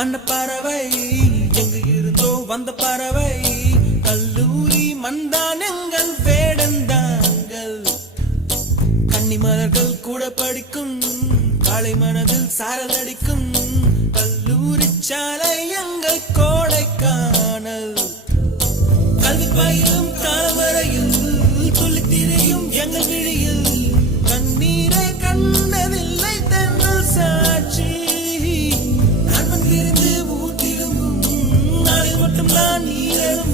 வண்ண பறவை எங்கு இருந்தோ வந்த பறவை. கல்லூரி மந்தான் எங்கள் வேடந்தாங்கள் கன்னிமலர்கள் கூட படிக்கும் காலை மனதில் சாரல் கல்லூரி சாலை எங்கள் கோடைக்கானல். கல்வி பயிலும் தாமரையில் துளித்திரையும் எங்கள் விழியில். ndani yangu